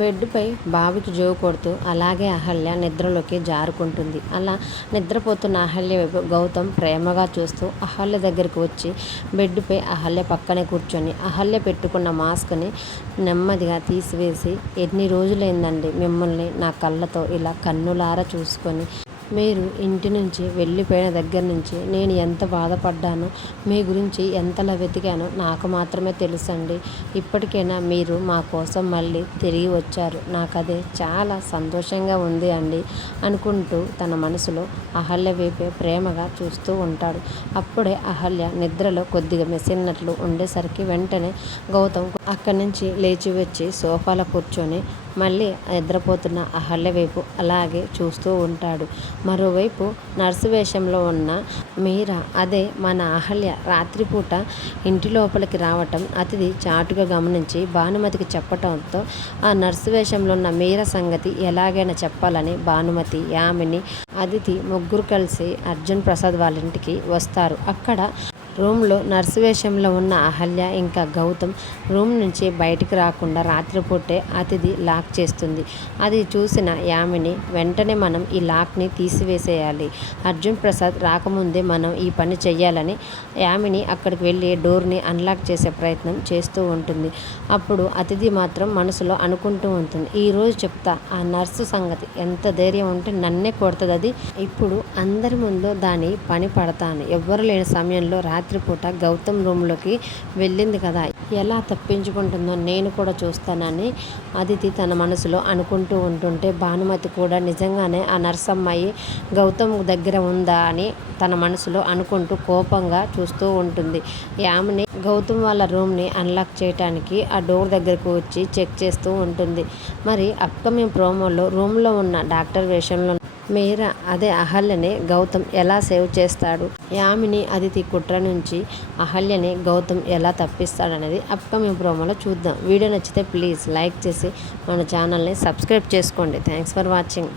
బెడ్డుపై బావికి జోగు కొడుతూ అలాగే అహల్య నిద్రలోకి జారుకుంటుంది. అలా నిద్రపోతున్న అహల్య వైపు గౌతమ్ ప్రేమగా చూస్తూ అహల్య దగ్గరికి వచ్చి బెడ్డుపై అహల్య పక్కనే కూర్చొని అహల్య పెట్టుకున్న మాస్క్ని నెమ్మదిగా తీసివేసి, ఎన్ని రోజులైందండి మిమ్మల్ని నా కళ్ళతో ఇలా కన్నులారా చూసుకొని. మీరు ఇంటి నుంచి వెళ్ళిపోయిన దగ్గర నుంచి నేను ఎంత బాధపడ్డానో, మీ గురించి ఎంతలా వెతికానో నాకు మాత్రమే తెలుసండి. ఇప్పటికైనా మీరు మా కోసం మళ్ళీ తిరిగి వచ్చారు. నాకదే చాలా సంతోషంగా ఉంది అండి అనుకుంటూ తన మనసులో అహల్య వైపే ప్రేమగా చూస్తూ ఉంటాడు. అప్పుడే అహల్య నిద్రలో కొద్దిగా మెసిన్నట్లు ఉండేసరికి వెంటనే గౌతమ్ అక్కడి నుంచి లేచి వచ్చి సోఫాలో కూర్చొని మళ్ళీ నిద్రపోతున్న అహల్య వైపు అలాగే చూస్తూ ఉంటాడు. మరోవైపు నర్సు వేషంలో ఉన్న మీరా, అదే మన అహల్య, రాత్రిపూట ఇంటి లోపలికి రావటం అతిథి చాటుగా గమనించి భానుమతికి చెప్పటంతో ఆ నర్సు వేషంలో ఉన్న మీరా సంగతి ఎలాగైనా చెప్పాలని భానుమతి, యామిని, అదితి ముగ్గురు కలిసి అర్జున్ ప్రసాద్ వాళ్ళ ఇంటికి వస్తారు. అక్కడ రూమ్లో నర్సు వేషంలో ఉన్న అహల్య ఇంకా గౌతమ్ రూమ్ నుంచి బయటికి రాకుండా రాత్రిపూటే అతిథి లాక్ చేస్తుంది. అది చూసిన యామిని, వెంటనే మనం ఈ లాక్ని తీసివేసేయాలి, అర్జున్ ప్రసాద్ రాకముందే మనం ఈ పని చెయ్యాలని యామిని అక్కడికి వెళ్ళి డోర్ని అన్లాక్ చేసే ప్రయత్నం చేస్తూ ఉంటుంది. అప్పుడు అతిథి మాత్రం మనసులో అనుకుంటూ ఉంటుంది, ఈరోజు చెప్తా ఆ నర్సు సంగతి, ఎంత ధైర్యం ఉంటే నన్నే కొడుతుంది అది. ఇప్పుడు అందరి ముందు దాని పని పడతాను. ఎవ్వరు లేని సమయంలో రాత్రిపూట గౌతమ్ రూమ్లోకి వెళ్ళింది కదా, ఎలా తప్పించుకుంటుందో నేను కూడా చూస్తానని అదితి తన మనసులో అనుకుంటూ ఉంటుంటే, భానుమతి కూడా నిజంగానే ఆ నర్స్ అమ్మాయి గౌతమ్ దగ్గర ఉందా అని తన మనసులో అనుకుంటూ కోపంగా చూస్తూ ఉంటుంది. యామిని గౌతమ్ వాళ్ళ రూమ్ని అన్లాక్ చేయడానికి ఆ డోర్ దగ్గరకు వచ్చి చెక్ చేస్తూ ఉంటుంది. మరి అప్కమింగ్ ప్రోమోలో రూమ్లో ఉన్న డాక్టర్ వేషంలో మీరా, అదే అహల్యని గౌతమ్ ఎలా సేవ్ చేస్తాడు, యామిని అదితి కుట్ర నుంచి అహల్యని గౌతమ్ ఎలా తప్పిస్తాడనేది అప్కమింగ్ ప్రోమోలో చూద్దాం. వీడియో నచ్చితే ప్లీజ్ లైక్ చేసి మన ఛానల్ని సబ్స్క్రైబ్ చేసుకోండి. Thanks for watching.